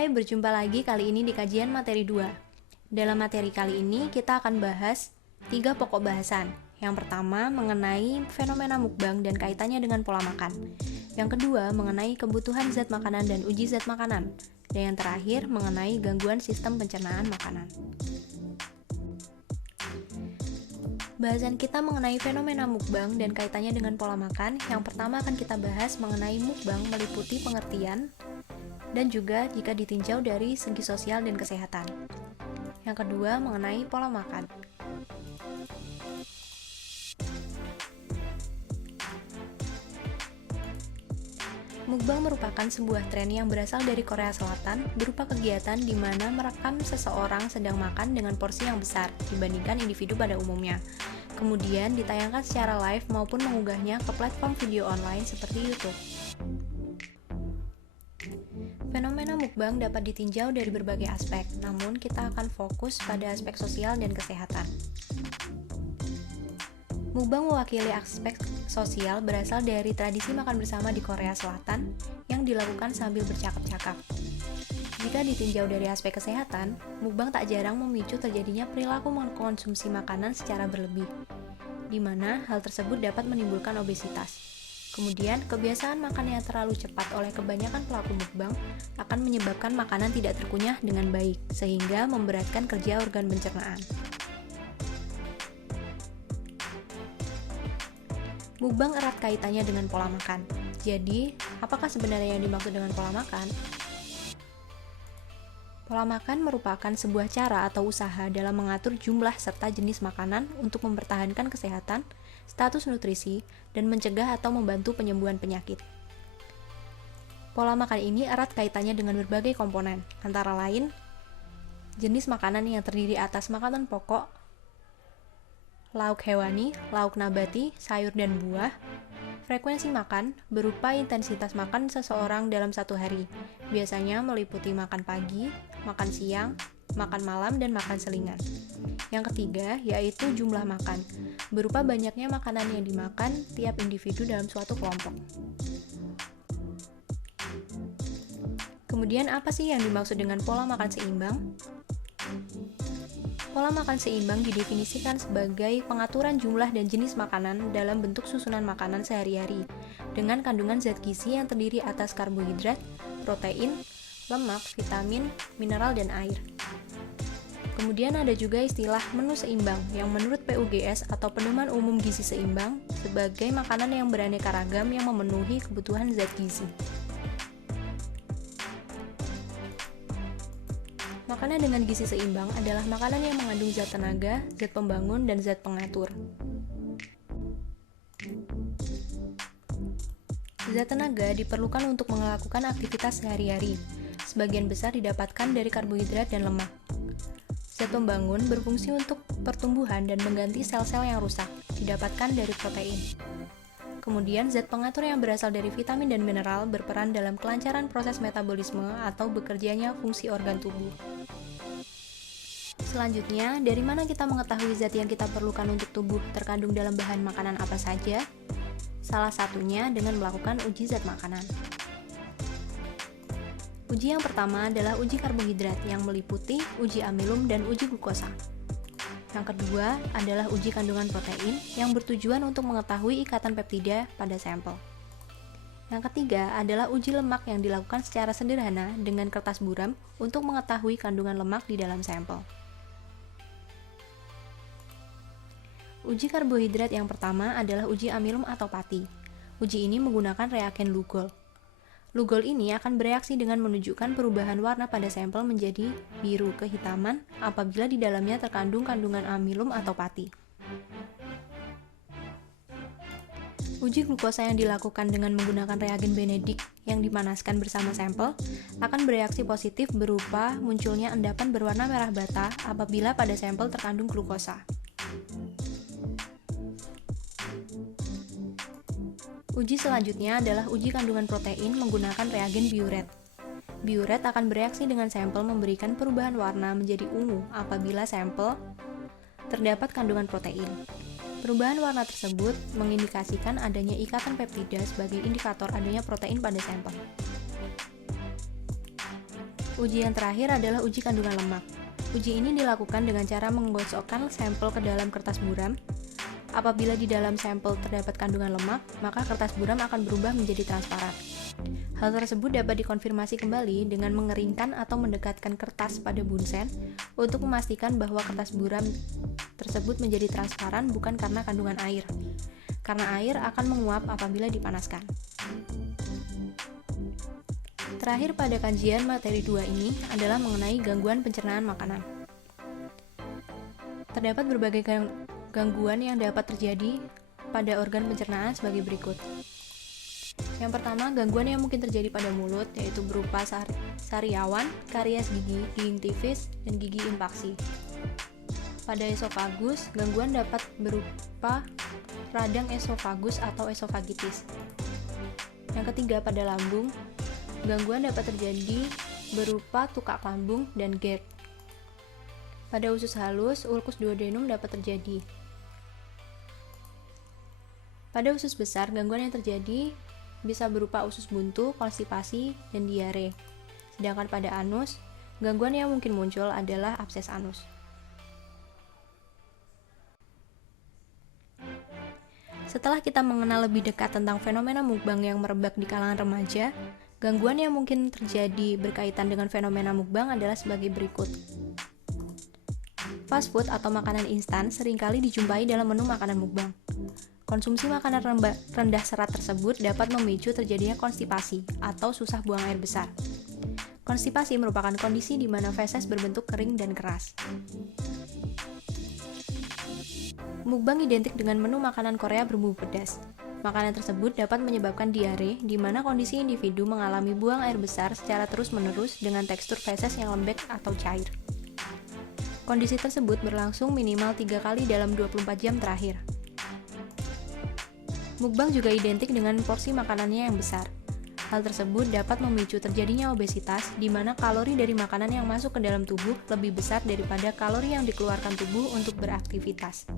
Hai, berjumpa lagi kali ini di kajian materi 2. Dalam materi kali ini kita akan bahas 3 pokok bahasan. Yang pertama mengenai fenomena mukbang dan kaitannya dengan pola makan. Yang kedua mengenai kebutuhan zat makanan dan uji zat makanan. Dan yang terakhir mengenai gangguan sistem pencernaan makanan. Bahasan kita mengenai fenomena mukbang dan kaitannya dengan pola makan. Yang pertama akan kita bahas mengenai mukbang meliputi pengertian dan juga jika ditinjau dari segi sosial dan kesehatan. Yang kedua mengenai pola makan. Mukbang merupakan sebuah tren yang berasal dari Korea Selatan berupa kegiatan di mana merekam seseorang sedang makan dengan porsi yang besar dibandingkan individu pada umumnya. Kemudian ditayangkan secara live maupun mengunggahnya ke platform video online seperti YouTube. Fenomena mukbang dapat ditinjau dari berbagai aspek, namun kita akan fokus pada aspek sosial dan kesehatan. Mukbang mewakili aspek sosial berasal dari tradisi makan bersama di Korea Selatan yang dilakukan sambil bercakap-cakap. Jika ditinjau dari aspek kesehatan, mukbang tak jarang memicu terjadinya perilaku mengkonsumsi makanan secara berlebih, di mana hal tersebut dapat menimbulkan obesitas. Kemudian, kebiasaan makan yang terlalu cepat oleh kebanyakan pelaku mukbang akan menyebabkan makanan tidak terkunyah dengan baik, sehingga memberatkan kerja organ pencernaan. Mukbang erat kaitannya dengan pola makan. Jadi, apakah sebenarnya yang dimaksud dengan pola makan? Pola makan merupakan sebuah cara atau usaha dalam mengatur jumlah serta jenis makanan untuk mempertahankan kesehatan, status nutrisi, dan mencegah atau membantu penyembuhan penyakit. Pola makan ini erat kaitannya dengan berbagai komponen, antara lain jenis makanan yang terdiri atas makanan pokok, lauk hewani, lauk nabati, sayur dan buah, frekuensi makan berupa intensitas makan seseorang dalam satu hari, biasanya meliputi makan pagi, makan siang, makan malam, dan makan selingan. Yang ketiga, yaitu jumlah makan, berupa banyaknya makanan yang dimakan tiap individu dalam suatu kelompok. Kemudian, apa sih yang dimaksud dengan pola makan seimbang? Pola makan seimbang didefinisikan sebagai pengaturan jumlah dan jenis makanan dalam bentuk susunan makanan sehari-hari, dengan kandungan zat gizi yang terdiri atas karbohidrat, protein, lemak, vitamin, mineral, dan air. Kemudian ada juga istilah menu seimbang yang menurut PUGS atau Pedoman Umum Gizi Seimbang sebagai makanan yang beraneka ragam yang memenuhi kebutuhan zat gizi. Makanan dengan gizi seimbang adalah makanan yang mengandung zat tenaga, zat pembangun, dan zat pengatur. Zat tenaga diperlukan untuk melakukan aktivitas sehari-hari. Sebagian besar didapatkan dari karbohidrat dan lemak. Zat pembangun berfungsi untuk pertumbuhan dan mengganti sel-sel yang rusak, didapatkan dari protein. Kemudian, zat pengatur yang berasal dari vitamin dan mineral berperan dalam kelancaran proses metabolisme atau bekerjanya fungsi organ tubuh. Selanjutnya, dari mana kita mengetahui zat yang kita perlukan untuk tubuh terkandung dalam bahan makanan apa saja? Salah satunya dengan melakukan uji zat makanan. Uji yang pertama adalah uji karbohidrat yang meliputi uji amilum dan uji glukosa. Yang kedua adalah uji kandungan protein yang bertujuan untuk mengetahui ikatan peptida pada sampel. Yang ketiga adalah uji lemak yang dilakukan secara sederhana dengan kertas buram untuk mengetahui kandungan lemak di dalam sampel. Uji karbohidrat yang pertama adalah uji amilum atau pati. Uji ini menggunakan reagen Lugol. Lugol ini akan bereaksi dengan menunjukkan perubahan warna pada sampel menjadi biru kehitaman apabila di dalamnya terkandung kandungan amilum atau pati. Uji glukosa yang dilakukan dengan menggunakan reagen Benedict yang dipanaskan bersama sampel akan bereaksi positif berupa munculnya endapan berwarna merah bata apabila pada sampel terkandung glukosa. Uji selanjutnya adalah uji kandungan protein menggunakan reagen Biuret. Biuret akan bereaksi dengan sampel memberikan perubahan warna menjadi ungu apabila sampel terdapat kandungan protein. Perubahan warna tersebut mengindikasikan adanya ikatan peptida sebagai indikator adanya protein pada sampel. Uji yang terakhir adalah uji kandungan lemak. Uji ini dilakukan dengan cara menggosokkan sampel ke dalam kertas buram. Apabila di dalam sampel terdapat kandungan lemak, maka kertas buram akan berubah menjadi transparan. Hal tersebut dapat dikonfirmasi kembali dengan mengeringkan atau mendekatkan kertas pada bunsen untuk memastikan bahwa kertas buram tersebut menjadi transparan bukan karena kandungan air, karena air akan menguap apabila dipanaskan. Terakhir pada kajian materi 2 ini adalah mengenai gangguan pencernaan makanan. Terdapat berbagai gangguan yang dapat terjadi pada organ pencernaan sebagai berikut. Yang pertama, gangguan yang mungkin terjadi pada mulut, yaitu berupa sariawan, karies gigi, gigi tifus, dan gigi impaksi. Pada esofagus, gangguan dapat berupa radang esofagus atau esofagitis. Yang ketiga, pada lambung, gangguan dapat terjadi berupa tukak lambung dan GERD. Pada usus halus, ulkus duodenum dapat terjadi. Pada usus besar, gangguan yang terjadi bisa berupa usus buntu, konstipasi, dan diare. Sedangkan pada anus, gangguan yang mungkin muncul adalah abses anus. Setelah kita mengenal lebih dekat tentang fenomena mukbang yang merebak di kalangan remaja, gangguan yang mungkin terjadi berkaitan dengan fenomena mukbang adalah sebagai berikut. Fast food atau makanan instan seringkali dijumpai dalam menu makanan mukbang. Konsumsi makanan rendah serat tersebut dapat memicu terjadinya konstipasi atau susah buang air besar. Konstipasi merupakan kondisi di mana feses berbentuk kering dan keras. Mukbang identik dengan menu makanan Korea berbumbu pedas. Makanan tersebut dapat menyebabkan diare, di mana kondisi individu mengalami buang air besar secara terus-menerus dengan tekstur feses yang lembek atau cair. Kondisi tersebut berlangsung minimal 3 kali dalam 24 jam terakhir. Mukbang juga identik dengan porsi makanannya yang besar. Hal tersebut dapat memicu terjadinya obesitas, di mana kalori dari makanan yang masuk ke dalam tubuh lebih besar daripada kalori yang dikeluarkan tubuh untuk beraktivitas.